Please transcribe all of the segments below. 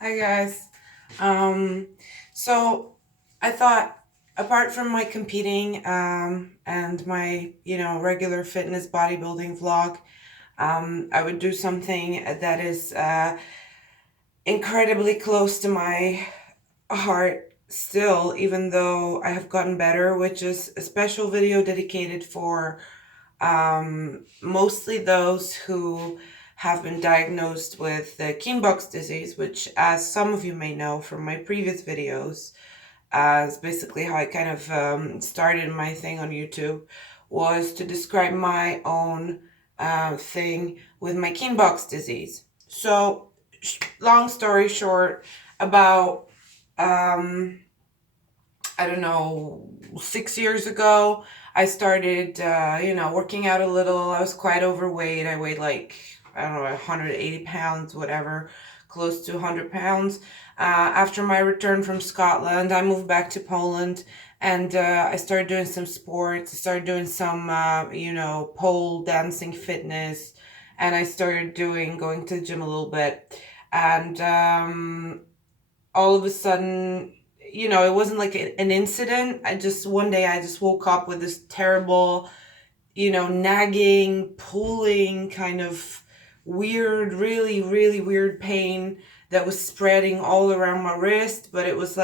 Hi guys. So I thought apart from my competing and my regular fitness bodybuilding vlog, I would do something that is incredibly close to my heart still, even though I have gotten better, which is a special video dedicated for mostly those who have been diagnosed with the Kienbock's disease, which, as some of you may know from my previous videos, is basically how I kind of started my thing on YouTube, was to describe my own thing with my Kienbock's disease. So, long story short, about I don't know, 6 years ago, I started, working out a little. I was quite overweight. I weighed like, I don't know, 180 pounds, whatever, close to 100 pounds. After my return from Scotland, I moved back to Poland and I started doing some sports. I started doing some, pole dancing fitness, and I started going to the gym a little bit. And all of a sudden, it wasn't like an incident. One day I just woke up with this terrible, nagging, pulling kind of weird, really, really weird pain that was spreading all around my wrist. But if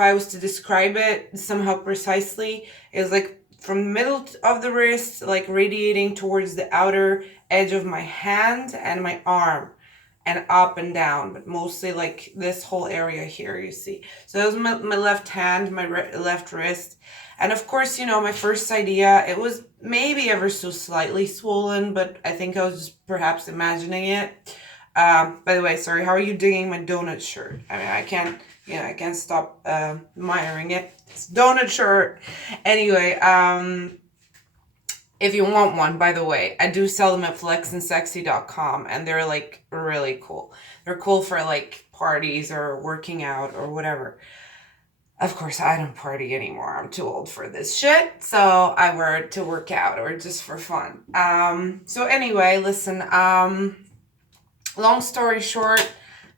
I was to describe it somehow precisely, it was like from the middle of the wrist, like radiating towards the outer edge of my hand and my arm and up and down, but mostly like this whole area here, you see. So that was my left hand, my left wrist. And of course, my first idea, it was maybe ever so slightly swollen, but I think I was just perhaps imagining it. By the way, sorry, how are you digging my donut shirt? I mean, I can't stop admiring it. It's donut shirt. Anyway, if you want one, by the way, I do sell them at flexandsexy.com, and they're like really cool. They're cool for like parties or working out or whatever. Of course, I don't party anymore. I'm too old for this shit. So I wear it to work out or just for fun. So anyway, listen, long story short,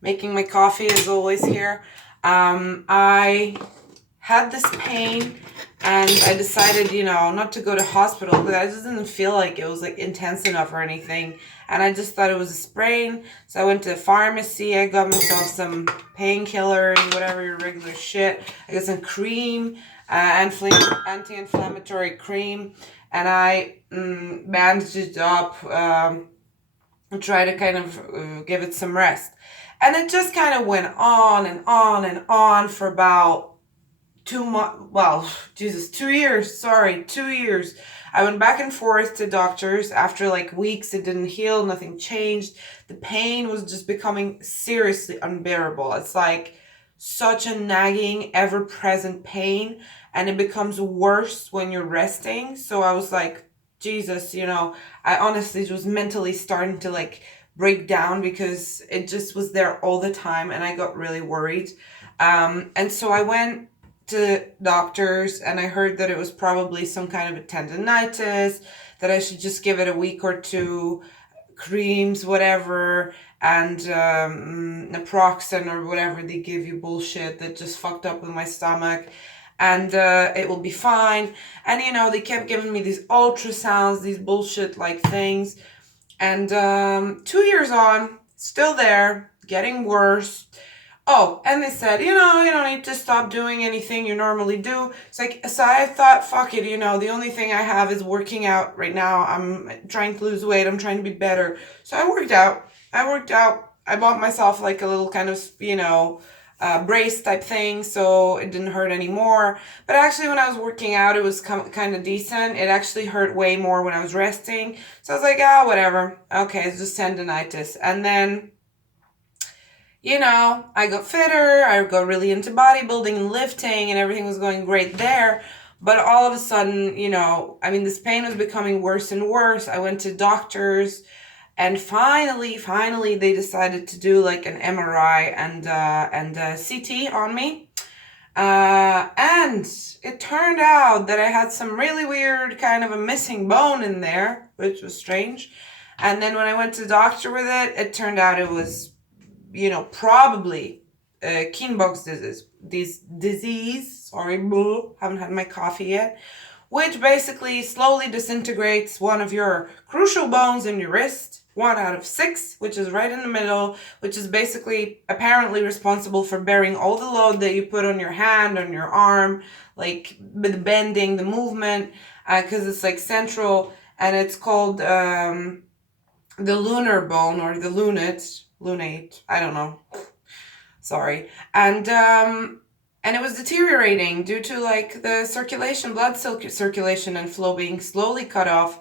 making my coffee as always here. I had this pain and I decided, not to go to hospital because I just didn't feel like it was like intense enough or anything. And I just thought it was a sprain. So I went to the pharmacy. I got myself some painkillers, whatever your regular shit. I got some cream, anti-inflammatory cream. And I bandaged it up and try to kind of give it some rest. And it just kind of went on and on and on for about 2 months. Well, Jesus, 2 years. Sorry, 2 years. I went back and forth to doctors. After like weeks, it didn't heal. Nothing changed. The pain was just becoming seriously unbearable. It's like such a nagging, ever-present pain. And it becomes worse when you're resting. So I was like, Jesus, I honestly was mentally starting to like break down because it just was there all the time and I got really worried. And so I went to doctors and I heard that it was probably some kind of a tendonitis, that I should just give it a week or two, creams, whatever, and naproxen or whatever they give you, bullshit that just fucked up with my stomach, and it will be fine. And they kept giving me these ultrasounds, these bullshit like things, and 2 years on, still there, getting worse. Oh, and they said, you don't need to stop doing anything you normally do. It's like, so I thought, fuck it, the only thing I have is working out right now. I'm trying to lose weight. I'm trying to be better. So I worked out. I bought myself like a little kind of, brace type thing, so it didn't hurt anymore. But actually, when I was working out, it was kind of decent. It actually hurt way more when I was resting. So I was like, whatever. Okay, it's just tendonitis. And then I got fitter, I got really into bodybuilding and lifting, and everything was going great there. But all of a sudden, this pain was becoming worse and worse. I went to doctors, and finally, they decided to do like an MRI and CT on me. And it turned out that I had some really weird kind of a missing bone in there, which was strange. And then when I went to the doctor with it, it turned out it was probably Kienbock's disease. Sorry, boo, haven't had my coffee yet. Which basically slowly disintegrates one of your crucial bones in your wrist, 1 out of 6, which is right in the middle, which is basically apparently responsible for bearing all the load that you put on your hand, on your arm, like the bending, the movement, because it's like central, and it's called the lunar bone, or the lunate, I don't know. Sorry. And it was deteriorating due to like the blood circulation and flow being slowly cut off.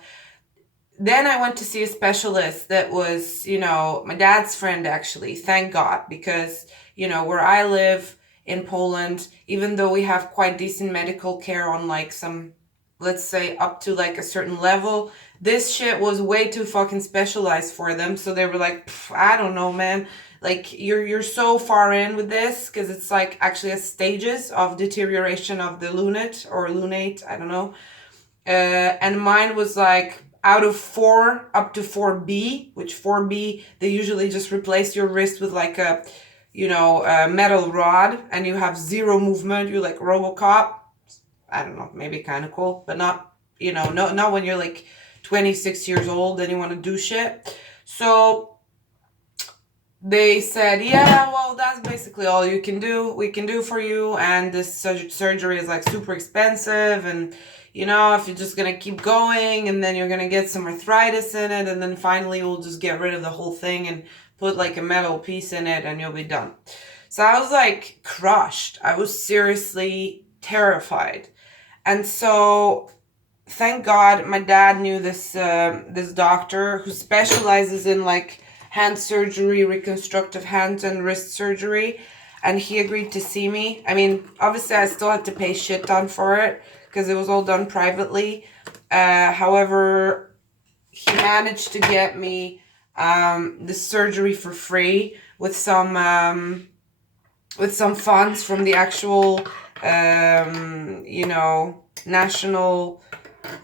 Then I went to see a specialist that was, my dad's friend, actually. Thank God, because, where I live in Poland, even though we have quite decent medical care on like some, let's say up to like a certain level, this shit was way too fucking specialized for them. So they were like, I don't know, man. Like you're so far in with this, because it's like actually a stages of deterioration of the lunate, I don't know. And mine was like out of 4 up to 4B, which 4B, they usually just replace your wrist with like a metal rod, and you have zero movement. You're like RoboCop. I don't know, maybe kind of cool, but not, not when you're like 26 years old and you want to do shit. So they said, yeah, well, that's basically all we can do for you, and this surgery is like super expensive, and if you're just gonna keep going, and then you're gonna get some arthritis in it, and then finally we'll just get rid of the whole thing and put like a metal piece in it, and you'll be done. So I was like crushed. I was seriously terrified. And so thank God my dad knew this doctor who specializes in like hand surgery, reconstructive hand and wrist surgery, and he agreed to see me. I mean, obviously I still had to pay shit ton for it because it was all done privately. However, he managed to get me the surgery for free with some funds from the actual national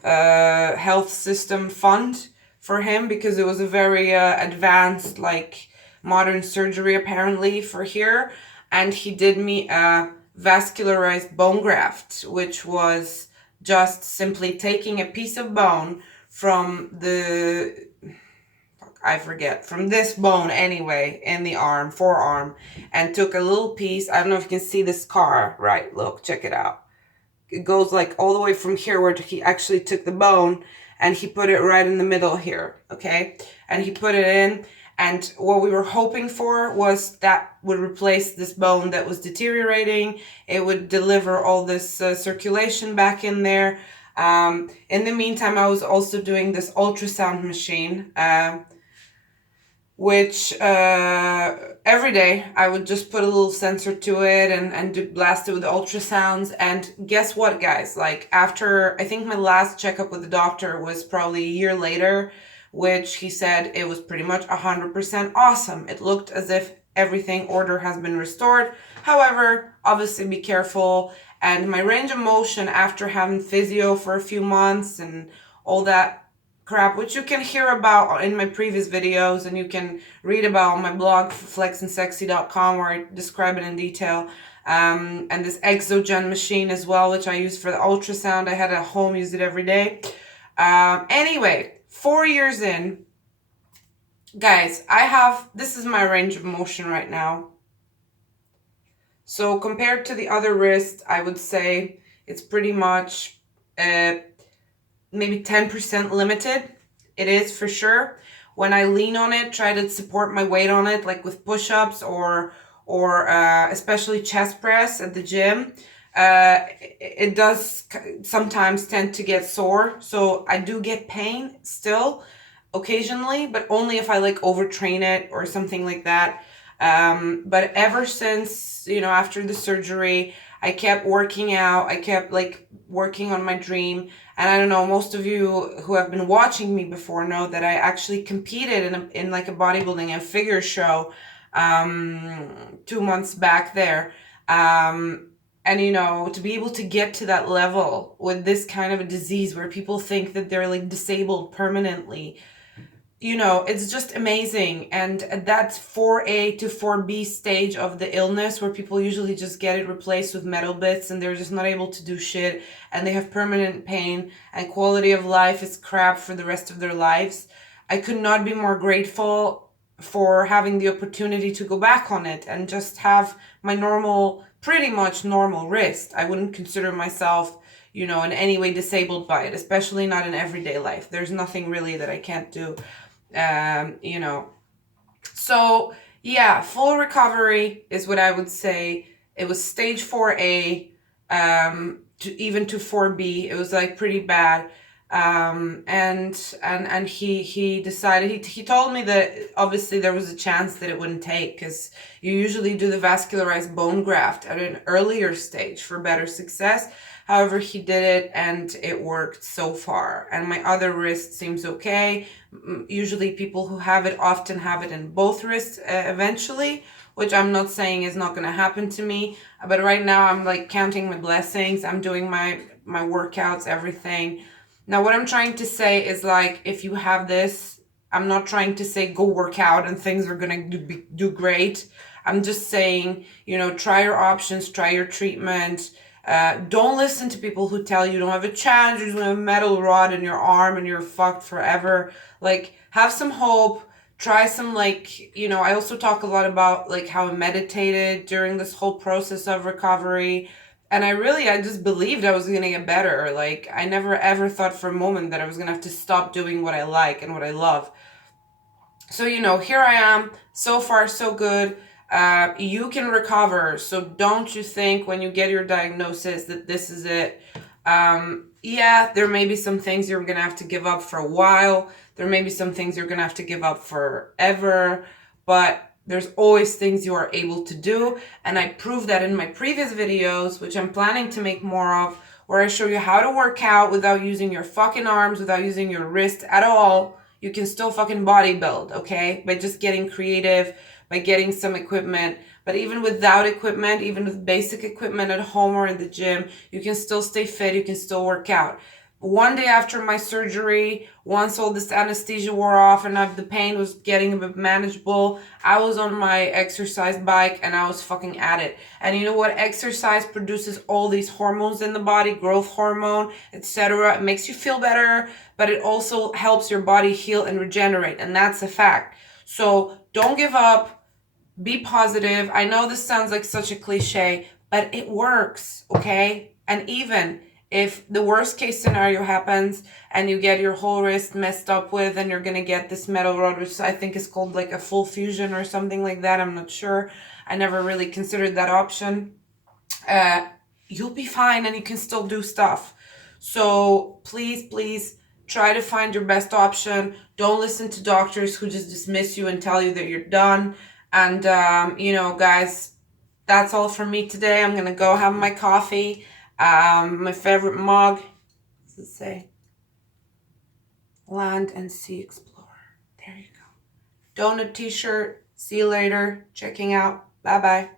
health system fund for him, because it was a very advanced, like, modern surgery apparently for here. And he did me a vascularized bone graft, which was just simply taking a piece of bone from from this bone anyway, in the forearm, and took a little piece. I don't know if you can see the scar, right? Look, check it out. It goes like all the way from here, where he actually took the bone and he put it right in the middle here, okay? And he put it in, and what we were hoping for was that would replace this bone that was deteriorating. It would deliver all this circulation back in there. In the meantime, I was also doing this ultrasound machine, which every day I would just put a little sensor to it and blast it with ultrasounds. And guess what, guys? Like, after, I think my last checkup with the doctor was probably a year later, which he said it was pretty much 100% awesome. It looked as if everything order has been restored. However, obviously be careful. And my range of motion after having physio for a few months and all that crap, which you can hear about in my previous videos, and you can read about on my blog, flexandsexy.com, where I describe it in detail. And this Exogen machine as well, which I use for the ultrasound. I had at home, use it every day. Anyway, 4 years in, guys, this is my range of motion right now. So compared to the other wrist, I would say it's pretty much maybe 10% limited. It is for sure. When I lean on it, try to support my weight on it, like with push-ups or especially chest press at the gym, it does sometimes tend to get sore. So I do get pain still occasionally, but only if I like overtrain it or something like that. But ever since, after the surgery, I kept working out. I kept like working on my dream. And I don't know, most of you who have been watching me before know that I actually competed in like a bodybuilding and figure show 2 months back there. And to be able to get to that level with this kind of a disease where people think that they're like disabled permanently, it's just amazing. And that's 4A to 4B stage of the illness, where people usually just get it replaced with metal bits and they're just not able to do shit, and they have permanent pain and quality of life is crap for the rest of their lives. I could not be more grateful for having the opportunity to go back on it and just have my normal, pretty much normal wrist. I wouldn't consider myself, in any way disabled by it, especially not in everyday life. There's nothing really that I can't do. um, you know, so yeah, full recovery is what I would say. It was stage 4A, to even to 4B. It was like pretty bad. And he decided, he told me that obviously there was a chance that it wouldn't take, because you usually do the vascularized bone graft at an earlier stage for better success. However, he did it and it worked so far. And my other wrist seems okay. Usually people who have it often have it in both wrists eventually, which I'm not saying is not going to happen to me. But right now I'm like counting my blessings. I'm doing my workouts, everything. Now, what I'm trying to say is, like, if you have this, I'm not trying to say go work out and things are going to do great. I'm just saying, try your options, try your treatment. Don't listen to people who tell you don't have a chance, you're going to have a metal rod in your arm and you're fucked forever. Like, have some hope. Try some, like, I also talk a lot about, like, how I meditated during this whole process of recovery. And I just believed I was going to get better. Like, I never ever thought for a moment that I was going to have to stop doing what I like and what I love. So, here I am. So far, so good. You can recover. So don't you think when you get your diagnosis that this is it. Yeah, there may be some things you're going to have to give up for a while. There may be some things you're going to have to give up forever. But there's always things you are able to do. And I proved that in my previous videos, which I'm planning to make more of, where I show you how to work out without using your fucking arms, without using your wrist at all. You can still fucking bodybuild, okay? By just getting creative, by getting some equipment. But even without equipment, even with basic equipment at home or in the gym, you can still stay fit, you can still work out. One day after my surgery, once all this anesthesia wore off and the pain was getting a bit manageable, I was on my exercise bike and I was fucking at it. And you know what? Exercise produces all these hormones in the body, growth hormone, etc. It makes you feel better, but it also helps your body heal and regenerate. And that's a fact. So don't give up. Be positive. I know this sounds like such a cliche, but it works, okay? And even if the worst case scenario happens and you get your whole wrist messed up with and you're going to get this metal rod, which I think is called like a full fusion or something like that. I'm not sure. I never really considered that option. You'll be fine and you can still do stuff. So please, please try to find your best option. Don't listen to doctors who just dismiss you and tell you that you're done. And, guys, that's all from me today. I'm going to go have my coffee. My favorite mug. What does it say? Land and Sea Explorer. There you go. Donut t-shirt. See you later. Checking out. Bye-bye.